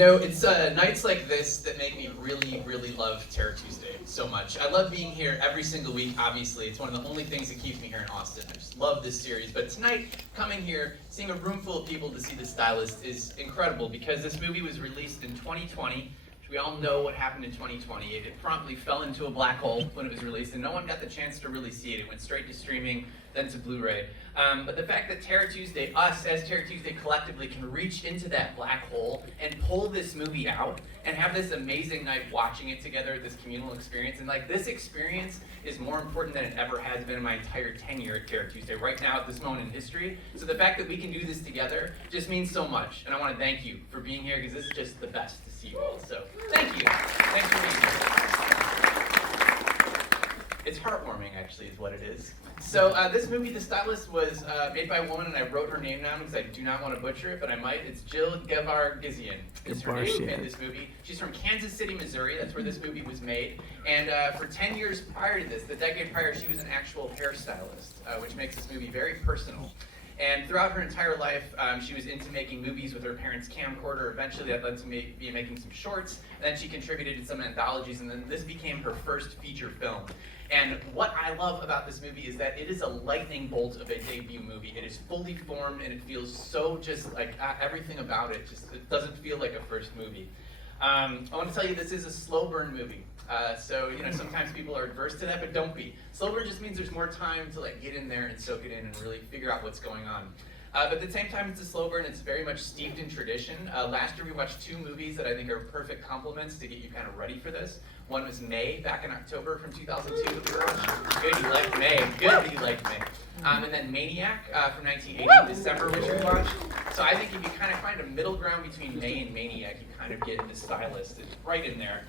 know, it's nights like this that make me really, really love Terror Tuesday so much. I love being here every single week, obviously. It's one of the only things that keeps me here in Austin. I just love this series. But tonight, coming here, seeing a room full of people to see The Stylist is incredible because this movie was released in 2020. We all know what happened in 2020. It promptly fell into a black hole when it was released, and no one got the chance to really see it. It went straight to streaming, then to Blu-ray. But the fact that Terror Tuesday, us as Terror Tuesday collectively, can reach into that black hole and pull this movie out and have this amazing night watching it together, this communal experience. And like this experience is more important than it ever has been in my entire tenure at Terror Tuesday, right now at this moment in history. So the fact that we can do this together just means so much. And I want to thank you for being here because this is just the best to see you all. So thank you. Thanks for being here. It's heartwarming, actually, is what it is. So this movie, The Stylist, was made by a woman, and I wrote her name down because I do not want to butcher it, but I might. It's Jill Gevargizian is her name in this movie. She's from Kansas City, Missouri. That's where this movie was made. And for 10 years prior to this, the decade prior, she was an actual hairstylist, which makes this movie very personal. And throughout her entire life, she was into making movies with her parents' camcorder. Eventually, that led to me making some shorts. Then she contributed to some anthologies, and then this became her first feature film. And what I love about this movie is that it is a lightning bolt of a debut movie. It is fully formed, and it feels so just like everything about it. It doesn't feel like a first movie. I want to tell you this is a slow burn movie. So sometimes people are adverse to that, but don't be. Slow burn just means there's more time to like get in there and soak it in and really figure out what's going on. But at the same time, it's a slow burn. It's very much steeped in tradition. Last year we watched two movies that I think are perfect complements to get you kind of ready for this. One was May, back in October from 2002 that we watched. Good, you liked May. Good that you liked May. And then Maniac from 1980, December, which we watched. So I think if you kind of find a middle ground between May and Maniac, you kind of get The Stylist. It's right in there.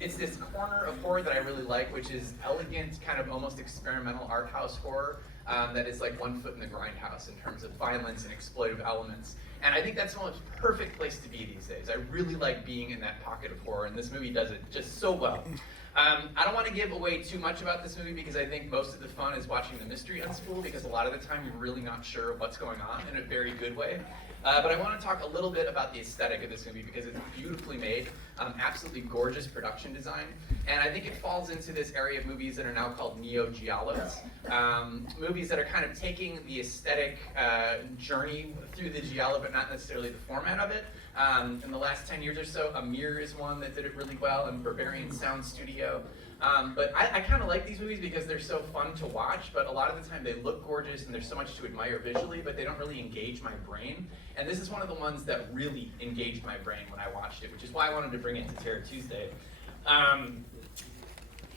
It's this corner of horror that I really like, which is elegant, kind of almost experimental art house horror that is like one foot in the grindhouse in terms of violence and exploitive elements. And I think that's the most perfect place to be these days. I really like being in that pocket of horror, and this movie does it just so well. I don't want to give away too much about this movie because I think most of the fun is watching the mystery unspool because a lot of the time you're really not sure what's going on in a very good way. But I want to talk a little bit about the aesthetic of this movie because it's beautifully made, absolutely gorgeous production design, and I think it falls into this area of movies that are now called neo-giallos. Movies that are kind of taking the aesthetic journey through the giallo, but not necessarily the format of it. In the last 10 years or so, Amir is one that did it really well, and Barbarian Sound Studio. But I kind of like these movies because they're so fun to watch, but a lot of the time they look gorgeous and there's so much to admire visually, but they don't really engage my brain. And this is one of the ones that really engaged my brain when I watched it, which is why I wanted to bring it to Terror Tuesday.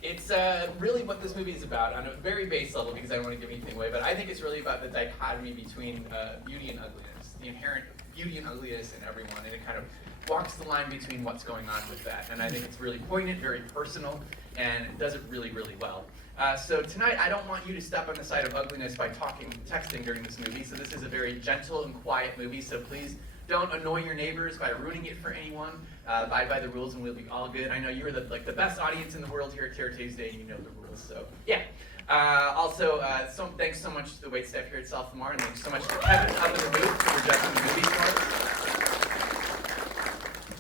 It's really what this movie is about on a very base level because I don't want to give anything away, but I think it's really about the dichotomy between beauty and ugliness, the inherent beauty and ugliness in everyone, and it kind of walks the line between what's going on with that. And I think it's really poignant, very personal, and it does it really, really well. So tonight, I don't want you to step on the side of ugliness by texting during this movie. So this is a very gentle and quiet movie, so please don't annoy your neighbors by ruining it for anyone. Abide by the rules and we'll be all good. I know you're the best audience in the world here at Terror Tuesday and you know the rules, so yeah. Also, thanks so much to the waitstaff here at South Lamar, and thanks so much to Kevin up in the booth for judging the movie for us.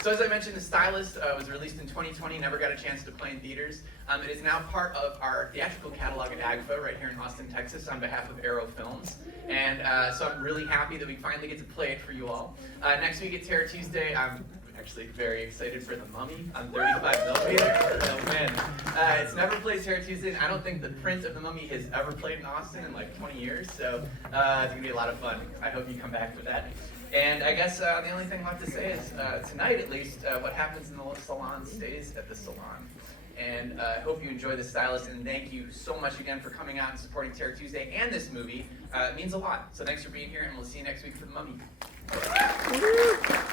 So as I mentioned, The Stylist was released in 2020, never got a chance to play in theaters. It is now part of our theatrical catalog at AGFA right here in Austin, Texas on behalf of Arrow Films. And so I'm really happy that we finally get to play it for you all. Next week at Terror Tuesday, I'm actually very excited for The Mummy on 35mm. Oh man, it's never played Terror Tuesday, and I don't think the print of The Mummy has ever played in Austin in like 20 years, so it's gonna be a lot of fun. I hope you come back for that. And I guess the only thing left to say is, tonight at least, what happens in the salon stays at the salon. And I hope you enjoy The Stylist, and thank you so much again for coming out and supporting Terror Tuesday and this movie. It means a lot. So thanks for being here, and we'll see you next week for The Mummy.